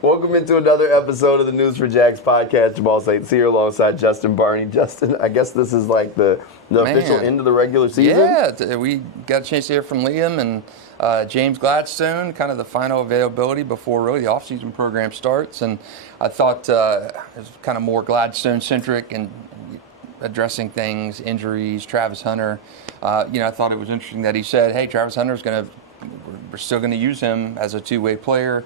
Welcome into another episode of the News4JAGs podcast. Jamal St here alongside Justin Barney. Justin, I guess this is like the official end of the regular season? Yeah, we got a chance to hear from Liam and James Gladstone, kind of the final availability before really the offseason program starts. And I thought it was kind of more Gladstone-centric and addressing things, injuries, Travis Hunter. I thought it was interesting that he said, hey, Travis Hunter's we're still going to use him as a two-way player.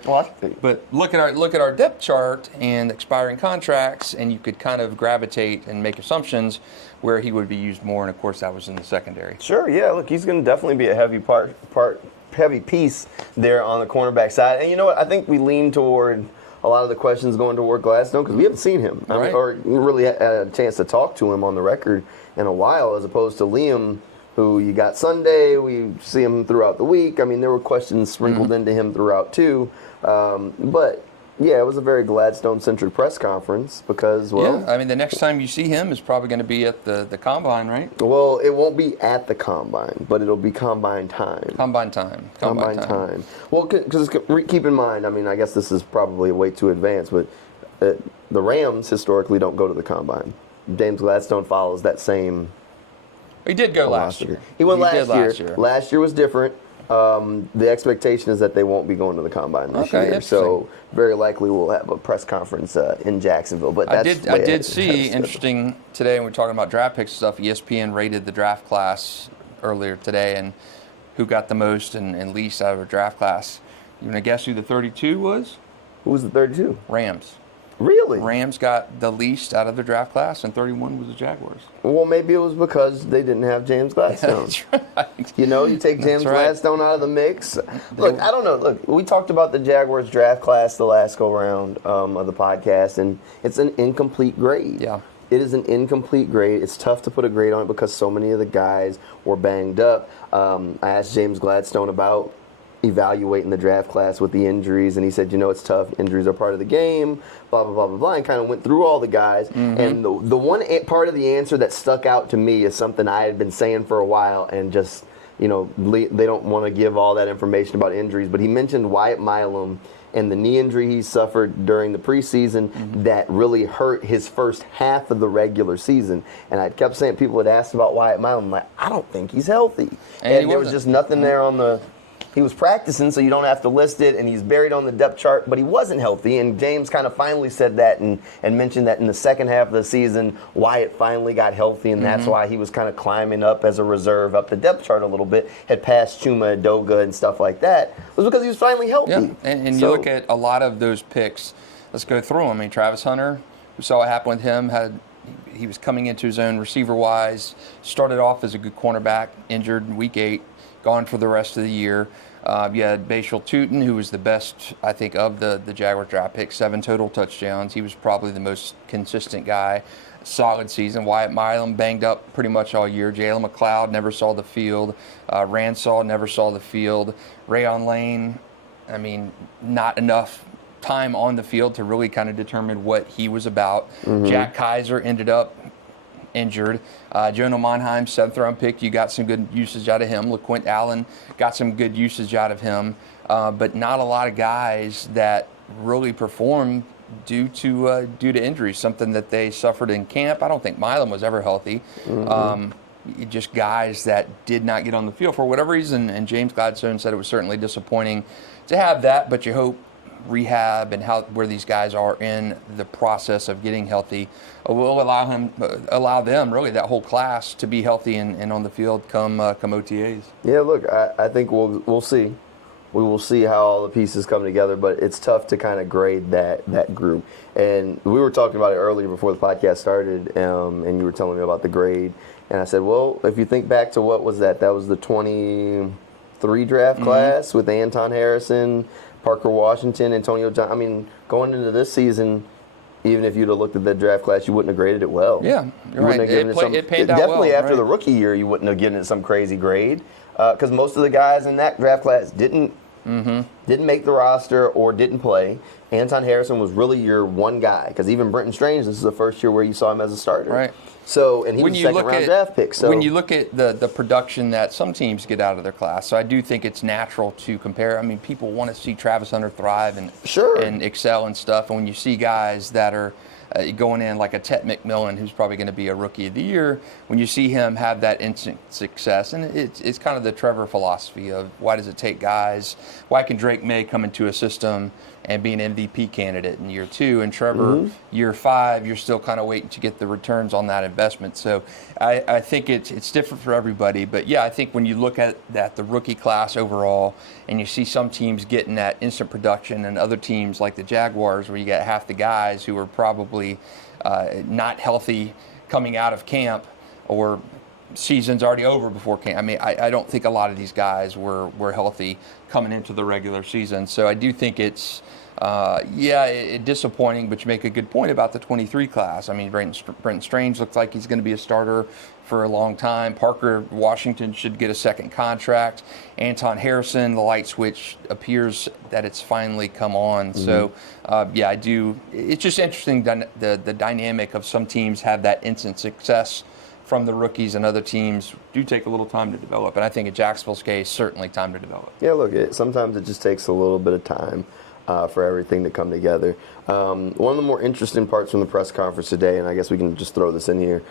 But look at our depth chart and expiring contracts, and you could kind of gravitate and make assumptions where he would be used more. And of course, that was in the secondary. Sure, yeah. Look, he's going to definitely be a heavy piece there on the cornerback side. And you know what? I think we lean toward a lot of the questions going toward Gladstone because we haven't seen him, right. or really had a chance to talk to him on the record in a while, as opposed to Liam, who you got Sunday, we see him throughout the week. I mean, there were questions sprinkled into him throughout too. But yeah, it was a very Gladstone-centric press conference because, well... Yeah, I mean, the next time you see him is probably going to be at the Combine, right? Well, it won't be at the Combine, but it'll be Combine time. Combine time. Well, because keep in mind, I mean, I guess this is probably way too advanced, but the Rams historically don't go to the Combine. James Gladstone follows that same... He did go last year. He went last year. Last year was different. The expectation is that they won't be going to the Combine this year. So very likely we'll have a press conference in Jacksonville. But I did see, interesting today, when we're talking about draft picks stuff, ESPN rated the draft class earlier today and who got the most and least out of the draft class. You want to guess who the 32 was? Who was the 32? Rams. Really? Rams got the least out of the draft class, and 31 was the Jaguars. Well, maybe it was because they didn't have James Gladstone. Yeah, that's right. You know, you take James Gladstone out of the mix. Look, I don't know. Look, we talked about the Jaguars draft class the last go-round of the podcast, and it's an incomplete grade. Yeah. It is an incomplete grade. It's tough to put a grade on it because so many of the guys were banged up. I asked James Gladstone about evaluating the draft class with the injuries, and he said, it's tough. Injuries are part of the game, blah, blah, blah, blah, blah, and kind of went through all the guys. Mm-hmm. And the one part of the answer that stuck out to me is something I had been saying for a while, and just, they don't want to give all that information about injuries, but he mentioned Wyatt Milam and the knee injury he suffered during the preseason that really hurt his first half of the regular season. And I kept saying, people had asked about Wyatt Milam, I'm like, I don't think he's healthy. And there was just nothing there on the... He was practicing, so you don't have to list it, and he's buried on the depth chart, but he wasn't healthy, and James kind of finally said that and mentioned that in the second half of the season, Wyatt finally got healthy, and that's why he was kind of climbing up as a reserve up the depth chart a little bit, had passed Chuma Edoga and stuff like that. It was because he was finally healthy. Yeah, and you look at a lot of those picks. Let's go through them. I mean, Travis Hunter, we saw what happened with him, he was coming into his own receiver-wise, started off as a good cornerback, injured in week 8, gone for the rest of the year. You had Bashal Tutin, who was the best, I think, of the Jaguars draft pick, 7 total touchdowns. He was probably the most consistent guy. Solid season. Wyatt Milam banged up pretty much all year. Jalen McLeod never saw the field. Ransall never saw the field. Rayon Lane, I mean, not enough time on the field to really kind of determine what he was about. Jack Kaiser ended up injured. Jonah Monheim, 7th-round pick. You got some good usage out of him. LaQuint Allen got some good usage out of him. But not a lot of guys that really performed due to injuries, something that they suffered in camp. I don't think Milam was ever healthy. Just guys that did not get on the field for whatever reason. And James Gladstone said it was certainly disappointing to have that, but you hope rehab and where these guys are in the process of getting healthy will allow them, really, that whole class to be healthy and on the field come OTAs. Yeah, look, I think we'll see. We will see how all the pieces come together, but it's tough to kind of grade that group. And we were talking about it earlier before the podcast started, and you were telling me about the grade. And I said, well, if you think back to what was that? That was the 23 draft class with Anton Harrison, Parker Washington, Antonio John. I mean, going into this season, even if you'd have looked at the draft class, you wouldn't have graded it well. Yeah, you're right. It paid out definitely well, after the rookie year, you wouldn't have given it some crazy grade because most of the guys in that draft class didn't make the roster or didn't play. Anton Harrison was really your one guy, because even Brenton Strange, this is the first year where you saw him as a starter. Right. So, and he was a second-round draft pick. So when you look at the production that some teams get out of their class, so I do think it's natural to compare. I mean, people want to see Travis Hunter thrive and excel and stuff. And when you see guys that are going in like a Tet McMillan, who's probably going to be a Rookie of the Year, when you see him have that instant success, and it's kind of the Trevor philosophy of why does it take guys? Why can Drake May come into a system and be an MVP candidate in year 2, and Trevor, year 5, you're still kind of waiting to get the returns on that investment. So I think it's different for everybody. But yeah, I think when you look at the rookie class overall, and you see some teams getting that instant production, and other teams like the Jaguars, where you got half the guys who are probably not healthy coming out of camp, or season's already over before camp. I mean, I don't think a lot of these guys were healthy coming into the regular season. So I do think it's disappointing, but you make a good point about the 23 class. I mean, Brenton Strange looks like he's going to be a starter for a long time. Parker Washington should get a second contract. Anton Harrison, the light switch appears that it's finally come on. So, I do. It's just interesting, the dynamic of some teams have that instant success from the rookies, and other teams do take a little time to develop. And I think in Jacksonville's case, certainly time to develop. Yeah, look, sometimes it just takes a little bit of time for everything to come together. One of the more interesting parts from the press conference today, and I guess we can just throw this in here,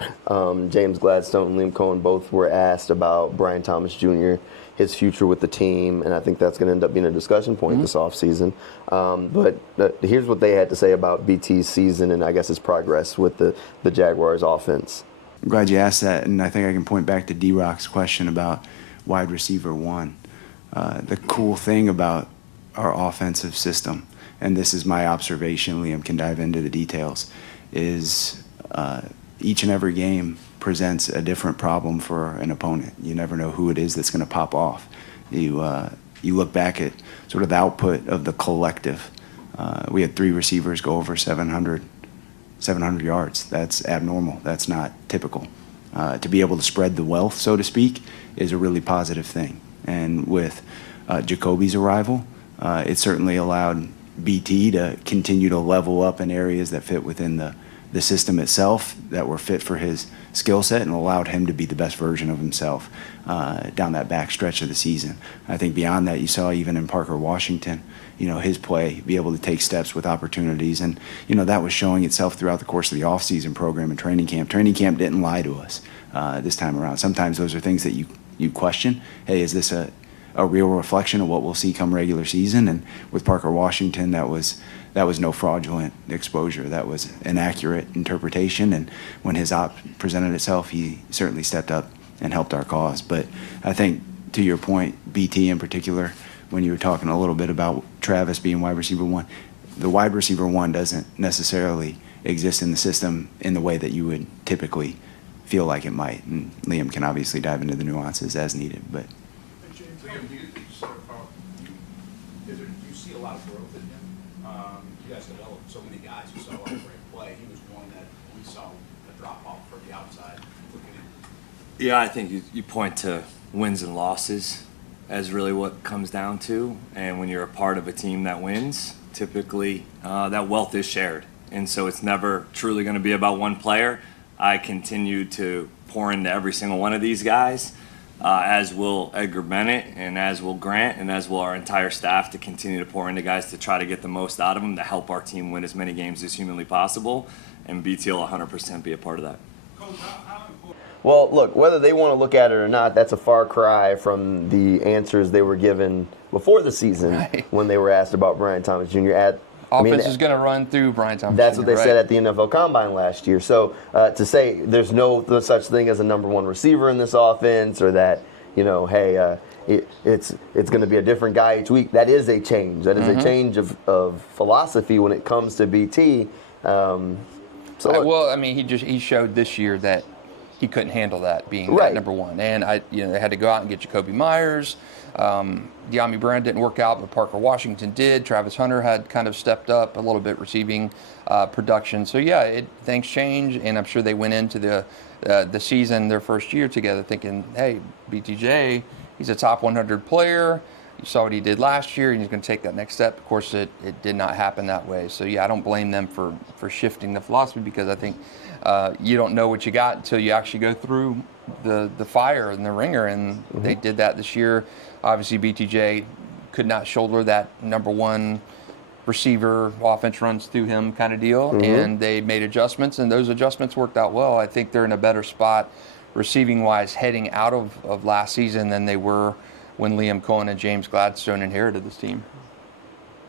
James Gladstone and Liam Coen both were asked about Brian Thomas Jr., his future with the team, and I think that's going to end up being a discussion point this offseason. But here's what they had to say about BT's season and I guess his progress with the Jaguars offense. I'm glad you asked that, and I think I can point back to D-Rock's question about wide receiver 1. The cool thing about our offensive system, and this is my observation, Liam can dive into the details, is each and every game presents a different problem for an opponent. You never know who it is that's going to pop off. You look back at sort of the output of the collective. We had 3 receivers go over 700 yards. That's abnormal. That's not typical. To be able to spread the wealth, so to speak, is a really positive thing. And with Jacoby's arrival, it certainly allowed BT to continue to level up in areas that fit within the system itself, that were fit for his skill set, and allowed him to be the best version of himself down that back stretch of the season. I think beyond that, you saw even in Parker Washington, his play, be able to take steps with opportunities. And, that was showing itself throughout the course of the offseason program and training camp. Training camp didn't lie to us this time around. Sometimes those are things that you question. Hey, is this a real reflection of what we'll see come regular season? And with Parker Washington, that was no fraudulent exposure. That was an accurate interpretation. And when his op presented itself, he certainly stepped up and helped our cause. But I think, to your point, BT in particular, when you were talking a little bit about Travis being wide receiver 1, the wide receiver 1 doesn't necessarily exist in the system in the way that you would typically feel like it might. And Liam can obviously dive into the nuances as needed. But Liam, do you see a lot of growth in him? You guys developed so many guys who saw a great play. He was one that we saw a drop off from the outside looking in. Yeah, I think you point to wins and losses as really what comes down to. And when you're a part of a team that wins, typically that wealth is shared. And so it's never truly going to be about one player. I continue to pour into every single one of these guys, as will Edgar Bennett, and as will Grant, and as will our entire staff, to continue to pour into guys to try to get the most out of them, to help our team win as many games as humanly possible. And BT will 100% be a part of that. Well, look, whether they want to look at it or not, that's a far cry from the answers they were given before the season when they were asked about Brian Thomas Jr. Offense is going to run through Brian Thomas Jr. That's what they said at the NFL Combine last year. So to say there's no such thing as a number 1 receiver in this offense, or that, it's going to be a different guy each week, that is a change. That is a change of philosophy when it comes to BT. He showed this year that he couldn't handle that being that number 1. And they had to go out and get Jacoby Myers. De'Ami Brown didn't work out, but Parker Washington did. Travis Hunter had kind of stepped up a little bit receiving production. So things change, and I'm sure they went into the season, their first year together, thinking, hey, BTJ, he's a top 100 player. You saw what he did last year, and he's going to take that next step. Of course, it did not happen that way. So, yeah, I don't blame them for shifting the philosophy, because I think you don't know what you got until you actually go through the fire and the ringer, and they did that this year. Obviously, BTJ could not shoulder that number one receiver, offense runs through him kind of deal, and they made adjustments, and those adjustments worked out well. I think they're in a better spot receiving-wise heading out of last season than they were when Liam Coen and James Gladstone inherited this team.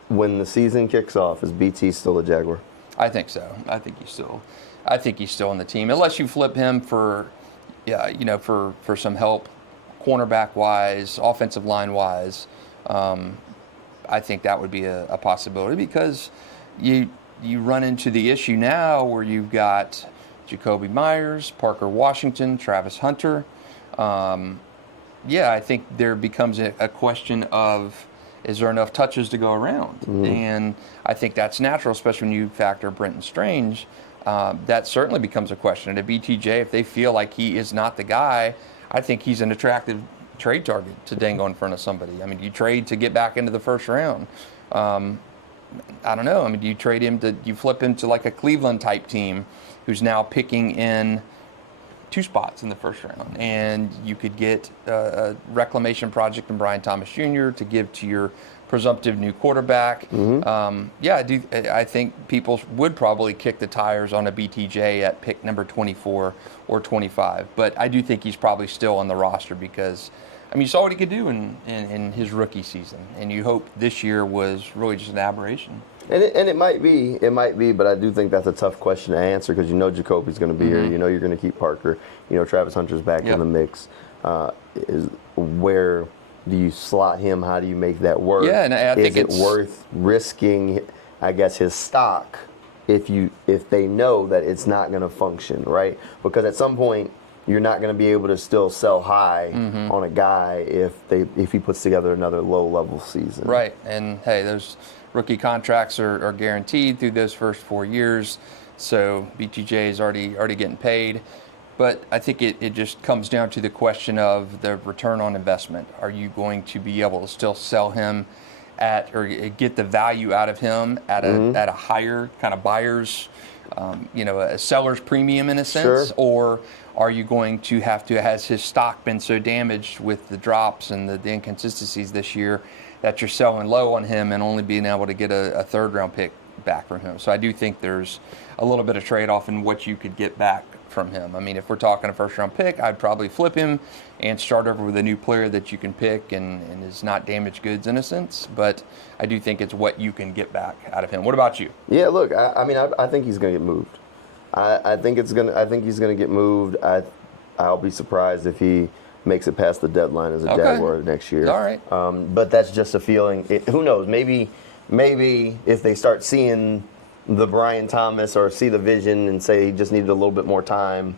When the season kicks off, is BT still a Jaguar? I think so. I think he's still on the team, unless you flip him for some help, cornerback wise, offensive line wise. I think that would be a possibility, because you run into the issue now where you've got Jacoby Myers, Parker Washington, Travis Hunter. I think there becomes a question of, is there enough touches to go around? And I think that's natural, especially when you factor Brenton Strange. That certainly becomes a question. And at BTJ, if they feel like he is not the guy, I think he's an attractive trade target to dangle in front of somebody. I mean, you trade to get back into the first round. I don't know. I mean, do you flip him to like a Cleveland type team who's now picking in 2 spots in the first round, and you could get a reclamation project in Brian Thomas Jr. to give to your presumptive new quarterback. I think people would probably kick the tires on a BTJ at pick number 24 or 25, but I do think he's probably still on the roster, because I mean, you saw what he could do in his rookie season, and you hope this year was really just an aberration. And it might be, but I do think that's a tough question to answer, because you know Jacoby's going to be here. You know you're going to keep Parker. You know Travis Hunter's back in the mix. Where do you slot him? How do you make that work? Yeah, and I think it's worth risking, I guess, his stock if they know that it's not going to function, right? Because at some point you're not going to be able to still sell high on a guy if he puts together another low-level season. Right, and hey, those rookie contracts are guaranteed through those first 4 years, so BTJ is already getting paid. But I think it just comes down to the question of the return on investment. Are you going to be able to still sell him or get the value out of him at a higher kind of buyer's, a seller's premium in a sense? Sure. Or are you going to has his stock been so damaged with the drops and the inconsistencies this year that you're selling low on him and only being able to get a third-round pick back from him? So I do think there's a little bit of trade-off in what you could get back from him. I mean, if we're talking a first-round pick, I'd probably flip him and start over with a new player that you can pick and is not damaged goods in a sense. But I do think it's what you can get back out of him. What about you? Yeah, look, I think he's going to get moved. I think he's going to get moved. I'll be surprised if he makes it past the deadline as a Jaguar next year. All right. But that's just a feeling. Who knows? Maybe if they start seeing the Brian Thomas or see the vision and say he just needed a little bit more time,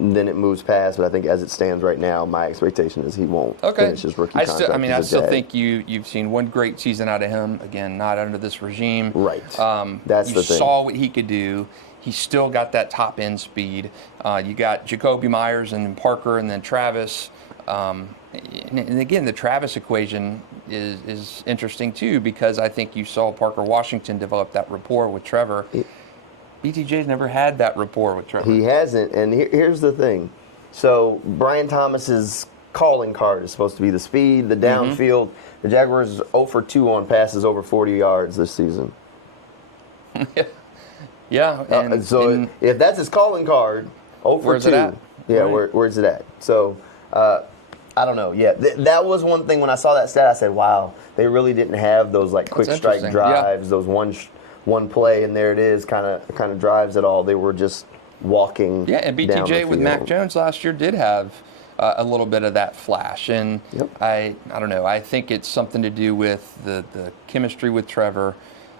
then it moves past. But I think as it stands right now, my expectation is he won't finish his rookie contract. I still think you've seen one great season out of him. Again, not under this regime. Right. That's the thing. You saw what he could do. He's still got that top end speed. You got Jacoby Myers and Parker and then Travis. And again, the Travis equation is interesting too, because I think you saw Parker Washington develop that rapport with Trevor. BTJ's never had that rapport with Trevor. He hasn't, and here's the thing. So Brian Thomas's calling card is supposed to be the speed, the downfield. The Jaguars 0 for 2 on passes over 40 yards this season. Yeah. If that's his calling card, 0 for 2. Where's it at? Yeah, Right. where's it at? So, I don't know. Yeah, that was one thing when I saw that stat. I said, "Wow, they really didn't have those like quick strike drives, those one play, and there it is, kind of drives at all. They were just walking." Yeah, and BTJ with Mac Jones last year did have a little bit of that flash, and I don't know. I think it's something to do with the chemistry with Trevor.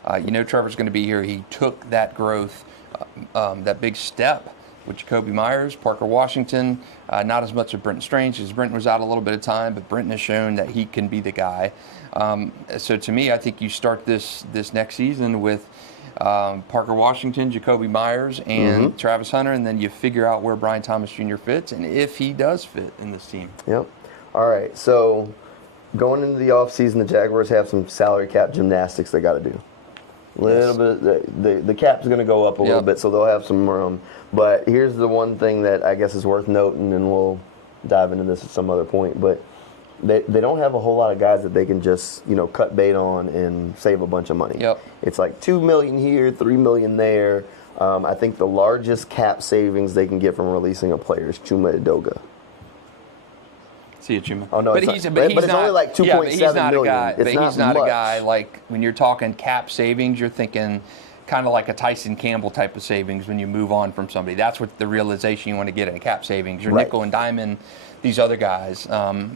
Trevor's going to be here. He took that growth, that big step with Jacoby Myers, Parker Washington, not as much with Brenton Strange, because Brenton was out a little bit of time, but Brenton has shown that he can be the guy. So to me, I think you start this next season with Parker Washington, Jacoby Myers, and Travis Hunter, and then you figure out where Brian Thomas Jr. fits and if he does fit in this team. Yep. All right. So Going into the offseason, the Jaguars have some salary cap gymnastics they got to do. A little bit. The cap's going to go up a little bit, so they'll have some room. But here's the one thing that I guess is worth noting, and we'll dive into this at some other point. But they don't have a whole lot of guys that they can just cut bait on and save a bunch of money. Yep. It's like $2 million here, $3 million there. I think the largest cap savings they can get from releasing a player is Chuma Edoga. See it, Chuma. Oh no, but it's he's not, not, only like 2.7 million. A guy. It's He's not much. a guy like when you're talking cap savings. You're thinking kind of like a Tyson Campbell type of savings when you move on from somebody. That's what the realization you want to get in a cap savings. Your nickel and diamond, these other guys.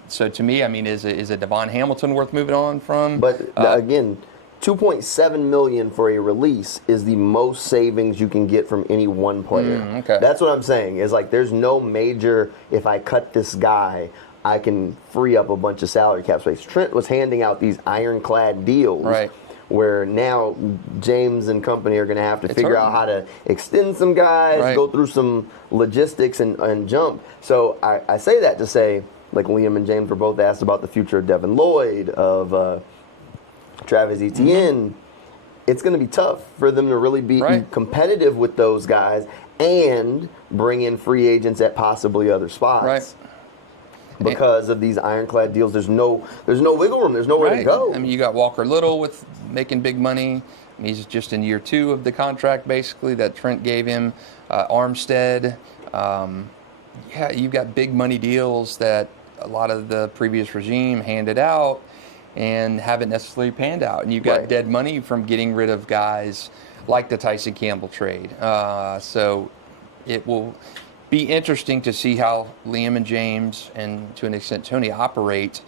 So to me, I mean, is a Devon Hamilton worth moving on from? But again, $2.7 million for a release is the most savings you can get from any one player. Okay. That's what I'm saying. Is like there's no major. If I cut this guy, I can free up a bunch of salary cap space. Trent was handing out these ironclad deals. Right. Where now James and company are going to have to figure out how to extend some guys, go through some logistics and jump. So I say that to say, like Liam and James were both asked about the future of Devin Lloyd, of Travis Etienne. It's going to be tough for them to really be competitive with those guys and bring in free agents at possibly other spots. Right. Because of these ironclad deals, there's no wiggle room. There's nowhere to go. I mean, you got Walker Little with making big money. I mean, he's just in year 2 of the contract, basically, that Trent gave him. Armstead. You've got big money deals that a lot of the previous regime handed out and haven't necessarily panned out. And you've got dead money from getting rid of guys like the Tyson Campbell trade. So it will be interesting to see how Liam and James, and to an extent Tony, operate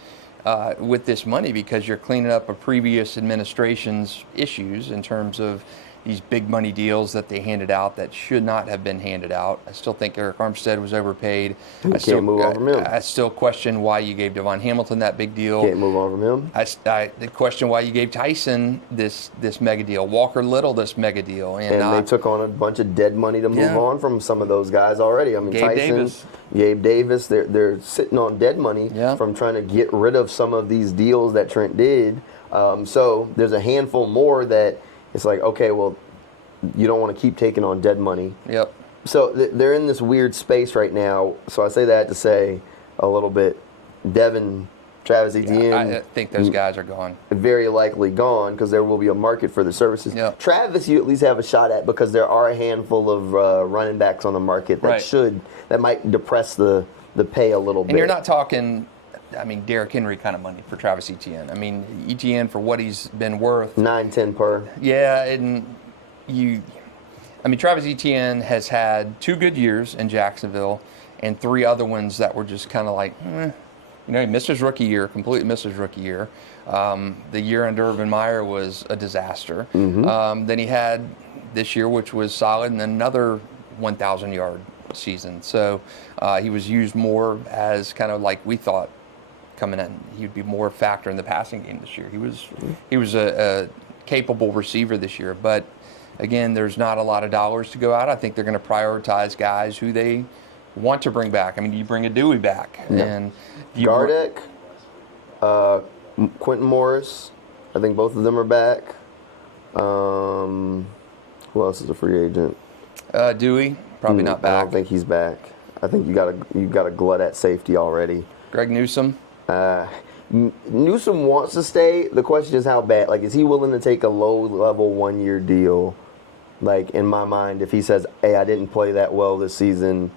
with this money, because you're cleaning up a previous administration's issues in terms of these big money deals that they handed out that should not have been handed out. I still think Eric Armstead was overpaid. I still question why you gave Devon Hamilton that big deal. Can't move on from him. I question why you gave Tyson this mega deal, Walker Little this mega deal. And they took on a bunch of dead money to move on from some of those guys already. I mean, Gabe Davis, they're sitting on dead money from trying to get rid of some of these deals that Trent did. So there's a handful more that it's like, okay, well, you don't want to keep taking on dead money. Yep. So they're in this weird space right now. So I say that to say a little bit, Devin, Travis Etienne. I think those guys are gone. Very likely gone, because there will be a market for the services. Yep. Travis, you at least have a shot at, because there are a handful of running backs on the market that might depress the pay a little bit. And you're not talking, I mean, Derrick Henry kind of money for Travis Etienne. I mean, Etienne, for what he's been worth, 9-10 per. Yeah, and Travis Etienne has had 2 good years in Jacksonville and 3 other ones that were just kind of like, he missed his rookie year, completely missed his rookie year. The year under Urban Meyer was a disaster. Then he had this year, which was solid, and then another 1,000-yard season. So he was used more as kind of like we thought coming in. He'd be more a factor in the passing game this year. He was a capable receiver this year, but again, there's not a lot of dollars to go out. I think they're going to prioritize guys who they want to bring back. I mean, you bring a Dewey back, and Gardeck, Quentin Morris. I think both of them are back. Who else is a free agent? Dewey, probably not back. I don't think he's back. I think you got a glut at safety already. Greg Newsome. Newsome wants to stay. The question is how bad. Like, is he willing to take a low-level 1-year deal? Like, in my mind, if he says, hey, I didn't play that well this season,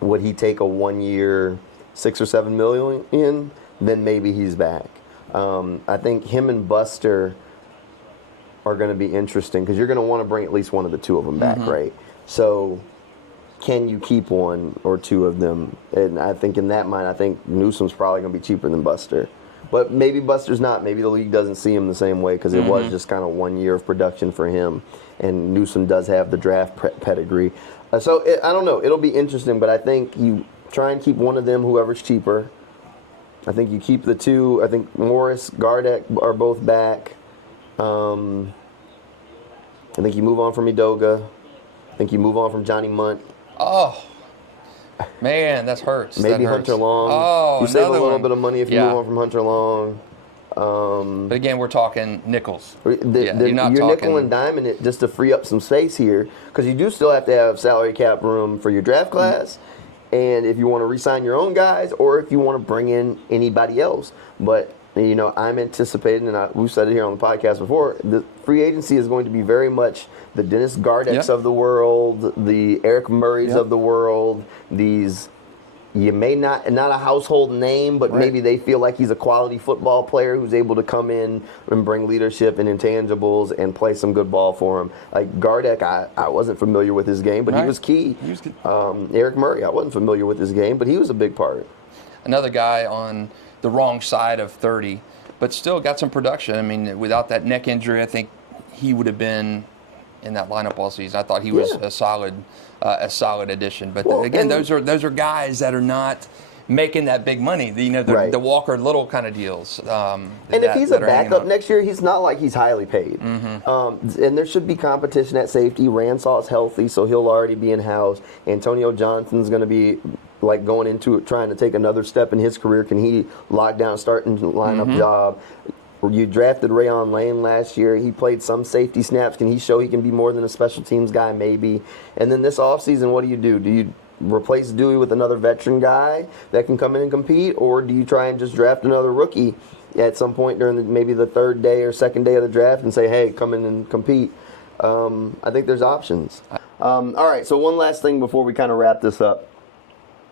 would he take a 1-year, $6 or $7 million? Then maybe he's back. I think him and Buster are going to be interesting, because you're going to want to bring at least one of the 2 of them back, right? So can you keep 1 or 2 of them? And I think in that mind, I think Newsome's probably going to be cheaper than Buster. But maybe Buster's not. Maybe the league doesn't see him the same way, because it was just kind of 1 year of production for him. And Newsome does have the draft pedigree. I don't know. It'll be interesting, but I think you try and keep one of them, whoever's cheaper. I think you keep the 2. I think Morris, Gardeck are both back. I think you move on from Edoga. I think you move on from Johnny Munt. Oh, Man, that hurts. Maybe that hurts. Hunter Long. Oh, you save a another little one. bit of money if you Yeah. move on from Hunter Long. But again, we're talking nickels. You're nickel and diming it just to free up some space here, because you do still have to have salary cap room for your draft class, and if you want to re-sign your own guys, or if you want to bring in anybody else. But I'm anticipating, and we've said it here on the podcast before, the free agency is going to be very much the Dennis Gardeck's of the world, the Eric Murray's of the world, these. You may not a household name, but maybe they feel like he's a quality football player who's able to come in and bring leadership and intangibles and play some good ball for him. Like Gardeck, I wasn't familiar with his game, but he was key. He was good. Eric Murray, I wasn't familiar with his game, but he was a big part. Another guy on the wrong side of 30, but still got some production. I mean, without that neck injury, I think he would have been in that lineup all season. I thought he was a solid addition. But again, those are guys that are not making that big money. The Walker Little kind of deals. And if he's a backup next year, he's not like he's highly paid. And there should be competition at safety. Ransaw's healthy, so he'll already be in house. Antonio Johnson's going to be going into it, trying to take another step in his career. Can he lock down a starting lineup job? You drafted Rayon Lane last year. He played some safety snaps. Can he show he can be more than a special teams guy? Maybe. And then this offseason, what do you do? Do you replace Dewey with another veteran guy that can come in and compete, or do you try and just draft another rookie at some point during maybe the third day or second day of the draft and say, hey, come in and compete? I think there's options. All right, so one last thing before we kind of wrap this up.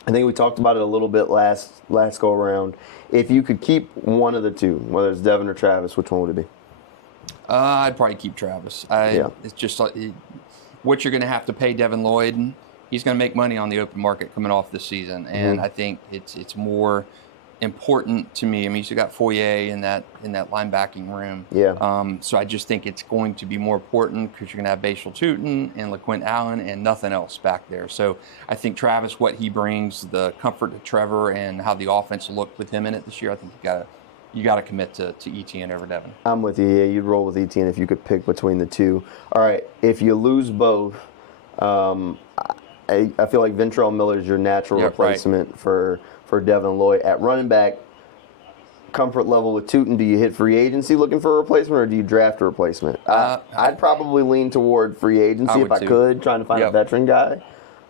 I think we talked about it a little bit last go around. If you could keep one of the two, whether it's Devin or Travis, which one would it be? I'd probably keep Travis. It's just like what you're going to have to pay Devin Lloyd. He's going to make money on the open market coming off this season, and I think it's more important to me. I mean, he's got Foyer in that linebacking room. Yeah. So I just think it's going to be more important because you're going to have Bashal Tootin and LaQuint Allen and nothing else back there. So I think Travis, what he brings, the comfort to Trevor and how the offense looked with him in it this year, I think you got to commit to Etienne over Devin. I'm with you. Yeah, you'd roll with Etienne if you could pick between the two. All right, if you lose both, I feel like Ventrell Miller is your natural replacement for Devin Lloyd. At running back, comfort level with Tootin, do you hit free agency looking for a replacement, or do you draft a replacement? I'd probably lean toward free agency if I could, trying to find a veteran guy.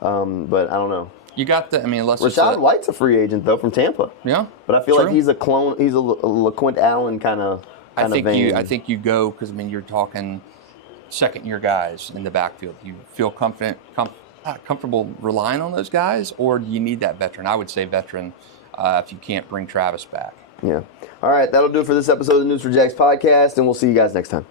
But I don't know. You got unless Rashad White's a free agent though from Tampa. Yeah, but I feel like he's a clone. He's a LaQuint Allen kind of vein. I think you go because you're talking second-year guys in the backfield. You feel comfortable relying on those guys, or do you need that veteran? I would say veteran if you can't bring Travis back. Yeah. All right, that'll do it for this episode of the News4JAX podcast, and we'll see you guys next time.